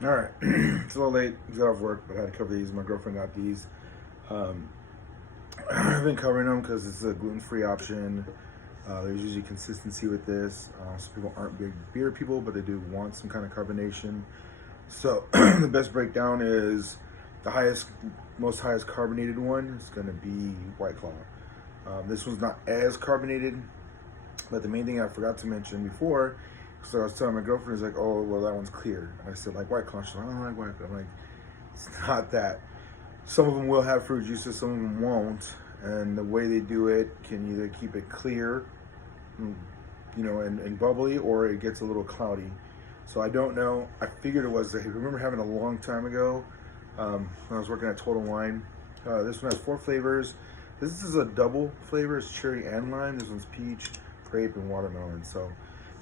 All right, it's a little late. I got off work, but I had to cover these. My girlfriend got these. Um, I've been covering them because it's a gluten-free option. There's usually consistency with this. Some people aren't big beer people, but they do want some kind of carbonation. So the best breakdown is the highest carbonated one is going to be White Claw. This one's not as carbonated, but the main thing I forgot to mention before, so I was telling my girlfriend, is like, oh, well, that one's clear. And I said, like White Claw. She's like, I don't like White Claw. I'm like, it's not that. Some of them will have fruit juices, some of them won't. And the way they do it can either keep it clear, and bubbly, or it gets a little cloudy. So I don't know. I figured it was. I remember having a long time ago when I was working at Total Wine. This one has 4 flavors. This is a double flavor. It's cherry and lime. This one's peach, grape, and watermelon. So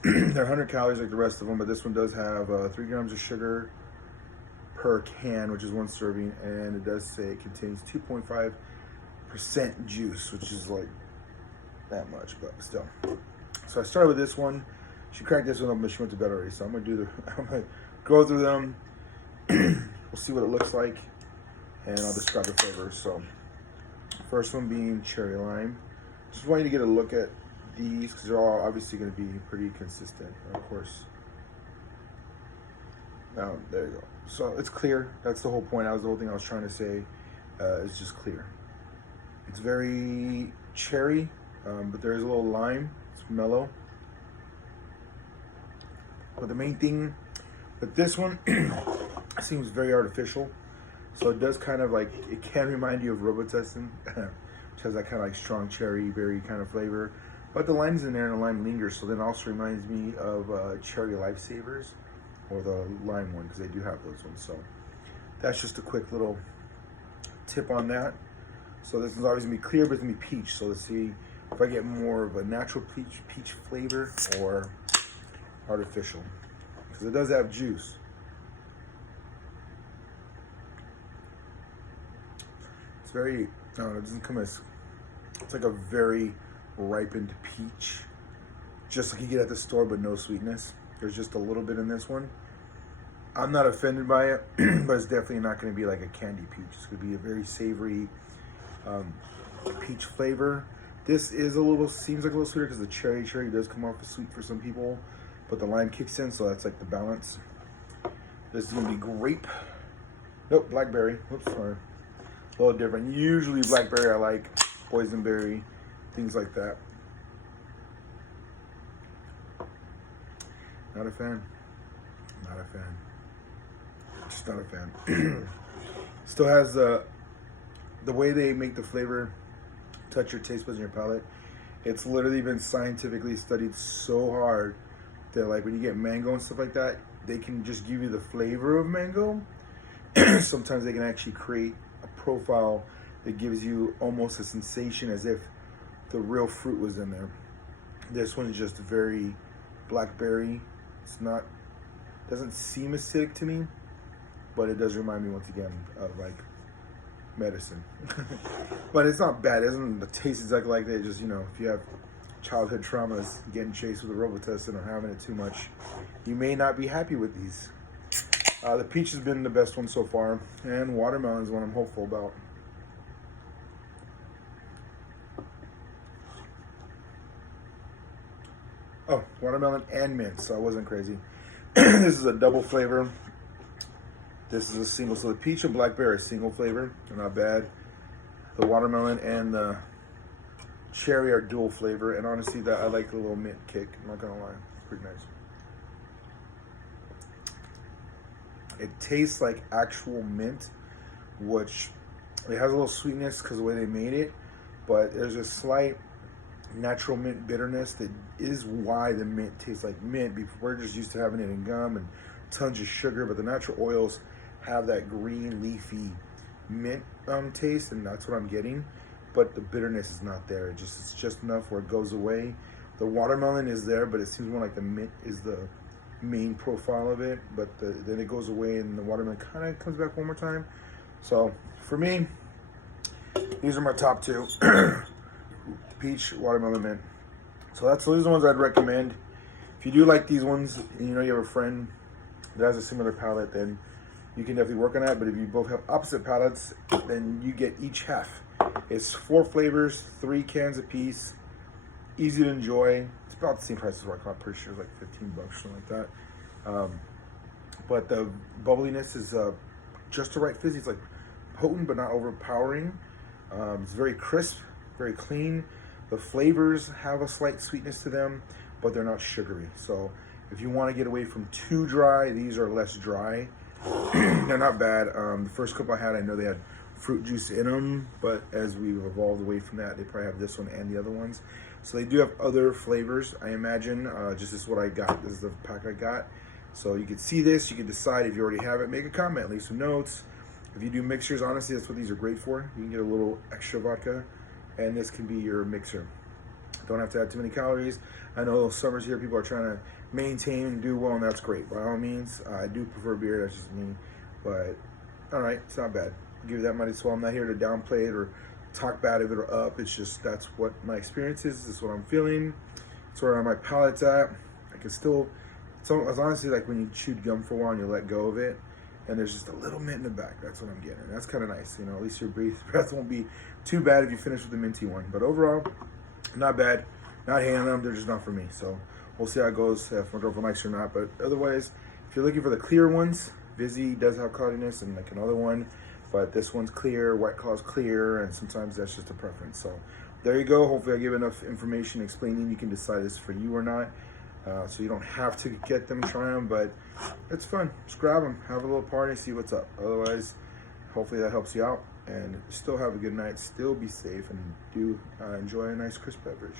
they're 100 calories like the rest of them, but this one does have 3 grams of sugar per can, which is 1 serving, and it does say it contains 2.5% juice, which is like that much, but still. So I started with this one. She cracked this one up, but she went to bed already. So I'm gonna go through them. We'll see what it looks like, and I'll describe the flavors. So first one being cherry lime. Just want you to get a look at these because they're all obviously going to be pretty consistent, of course. Now, there you go. So it's clear. That's the whole point. That was the whole thing I was trying to say. It's just clear. It's very cherry, but there is a little lime. It's mellow. But the main thing with this one, it seems very artificial. So it does kind of like, it can remind you of Robitussin, which has that kind of like strong cherry, berry kind of flavor. But the lime's in there and the lime lingers. So then it also reminds me of Cherry Lifesavers, or the lime one, because they do have those ones. So that's just a quick little tip on that. So this is obviously gonna be clear, but it's gonna be peach. So let's see if I get more of a natural peach flavor or artificial, because it does have juice. It's very, no, it doesn't come as, it's like a very ripened peach, just like you get at the store, but no sweetness. There's just a little bit in this one. I'm not offended by it, but it's definitely not going to be like a candy peach. It's going to be a very savory peach flavor. This is seems like a little sweeter because the cherry does come off as sweet for some people, but the lime kicks in, so that's like the balance. This is going to be grape. Nope, blackberry. Oops, sorry. A little different. Usually blackberry I like, boysenberry, things like that. Not a fan. Not a fan. Just not a fan. Still has the way they make the flavor touch your taste buds and your palate. It's literally been scientifically studied so hard that, like, when you get mango and stuff like that, they can just give you the flavor of mango. Sometimes they can actually create a profile that gives you almost a sensation as if the real fruit was in there. This one's just very blackberry. It's not, doesn't seem acidic to me, but it does remind me once again of like medicine. But it's not bad. It doesn't taste exactly like that. Just, if you have childhood traumas, getting chased with a Robitussin or having it too much, you may not be happy with these. The peach has been the best one so far, and watermelon is one I'm hopeful about. Oh, watermelon and mint, so I wasn't crazy. This is a double flavor. This is a single, so the peach and blackberry, single flavor. They're not bad. The watermelon and the cherry are dual flavor, and honestly, that I like the little mint kick. I'm not gonna lie, it's pretty nice. It tastes like actual mint, which it has a little sweetness because of the way they made it, but there's a slight natural mint bitterness that is why the mint tastes like mint. We're just used to having it in gum and tons of sugar, but the natural oils have that green leafy mint taste, and that's what I'm getting. But the bitterness is not there. It's just enough where it goes away. The watermelon is there, but it seems more like the mint is the main profile of it. But then it goes away, and the watermelon kind of comes back one more time. So for me, these are my top two. Peach, watermelon, mint. So these are the ones I'd recommend. If you do like these ones, and you have a friend that has a similar palate, then you can definitely work on that. But if you both have opposite palates, then you get each half. It's 4 flavors, 3 cans a piece, easy to enjoy. It's about the same price as White I'm pretty sure it's like $15, something like that. But the bubbliness is just the right fizzy. It's like potent but not overpowering. It's very crisp, very clean. The flavors have a slight sweetness to them, but they're not sugary. So if you want to get away from too dry, these are less dry. They're not bad. The first couple I had, I know they had fruit juice in them, but as we've evolved away from that, they probably have this one and the other ones. So they do have other flavors, I imagine. Just this is what I got. This is the pack I got. So you can see this, you can decide if you already have it, make a comment, leave some notes. If you do mixers, honestly, that's what these are great for. You can get a little extra vodka, and this can be your mixer. Don't have to add too many calories. I know those summers here, people are trying to maintain and do well, and that's great. By all means, I do prefer beer, that's just me. But, all right, it's not bad. I'll give you that mighty swell. I'm not here to downplay it or talk bad of it or up. It's just that's what my experience is. This is what I'm feeling. It's where my palate's at. I can still, it's honestly like when you chewed gum for a while and you let go of it, and there's just a little mint in the back. That's what I'm getting. That's kind of nice. You know, at least your breath won't be too bad if you finish with the minty one. But overall, not bad. Not hating them. They're just not for me. So we'll see how it goes, if my girlfriend likes it or not. But otherwise, if you're looking for the clear ones, Vizzy does have cloudiness and like another one. But this one's clear, White Claw's clear, and sometimes that's just a preference. So there you go. Hopefully I give enough information explaining you can decide this for you or not. So you don't have to get them and try them, but it's fun. Just grab them, have a little party, see what's up. Otherwise, hopefully that helps you out, and still have a good night, still be safe, and do enjoy a nice crisp beverage.